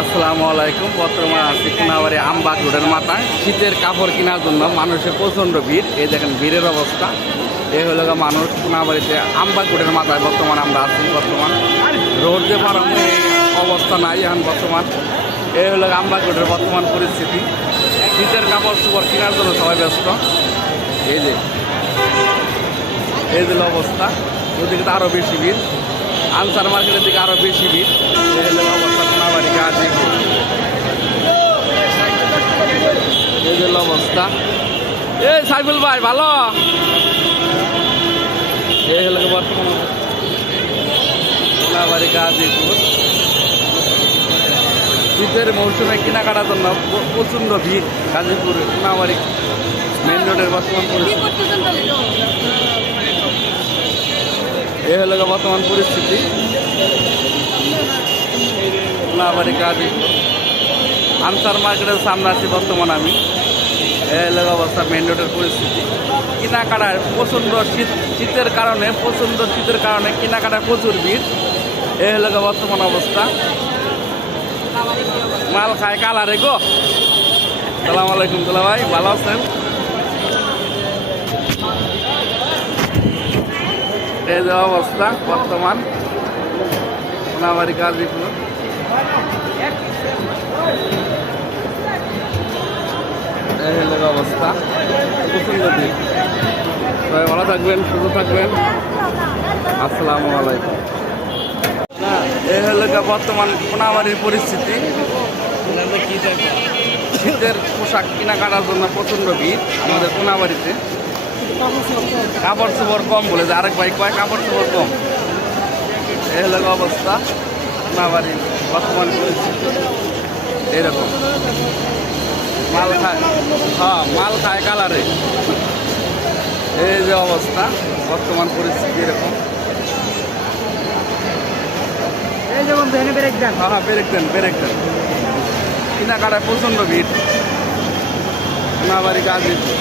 আসসালামু আলাইকুম। বর্তমানে আছি কোনাবাড়ি আমবাগ রোডের মাথায় শীতের কাপড় কেনার জন্য মানুষের প্রচণ্ড ভিড়। এই দেখেন ভিড়ের অবস্থা। এই হলো মানুষ কোনাবাড়িতে আমবাগ রোডের মাথায় বর্তমানে আমরা আছি। বর্তমান রোড যে পার এই অবস্থা নাই এখন বর্তমান। এই হলো আমবাগ রোডের বর্তমান পরিস্থিতি। শীতের কাপড় চোপড় কেনার জন্য সবাই ব্যস্ত। এই যে অবস্থা। ওদিকে তো আরও বেশি ভিড়। আনসার মার্কেটের দিকে আরও বেশি ভিড়। এই হলো অবস্থা কোনাবাড়ি গাজীপুর। এই হলো অবস্থা। এই সাইফুল ভাই ভালো। এই হলো বর্তমান কোনাবাড়ি গাজীপুর। শীতের মৌসুমে কেনাকাটার জন্য প্রচণ্ড ভিড় গাজীপুর কোনাবাড়ি মেন রোডের বর্তমান পরিস্থিতি। এই হলো বর্তমান পরিস্থিতি কোনাবাড়ি গাজীপুর। আনসার মার্কেটের সামনে আছি বর্তমান আমি। এই হলো অবস্থা মেন রোডের পরিস্থিতি। কেনাকাটায় প্রচণ্ড শীতের কারণে কেনাকাটায় প্রচুর ভিড়। এই হলো বর্তমান অবস্থা। মাল খায় কালারে গো। সালাম আলাইকুম দুলা ভাই, ভালো আছেন? এই যে অবস্থা বর্তমান কোনাবাড়ি গাজীপুর। এই হলো অবস্থা, প্রচন্ড ভিড়। সবাই ভালো থাকবেন, সুস্থ থাকবেন। আসসালামু আলাইকুম। এই হলো বর্তমান কোনাবাড়ির পরিস্থিতি। শীতের পোশাক কেনাকাটার জন্য প্রচণ্ড ভিড় আমাদের কোনাবাড়িতে। কাপড় চোপড় কম বলে যে আরেক ভাই কয় কাপড় চোপড় কম। এই হলো অবস্থা কোনাবাড়ির বর্তমান পরিস্থিতি। এরকম মাল খায় কালারে। এই যে অবস্থা বর্তমান পরিস্থিতি এরকম। ব্রেক দেন। কেনাকাটায় প্রচণ্ড ভিড় কোনাবাড়ি গাজীপুর।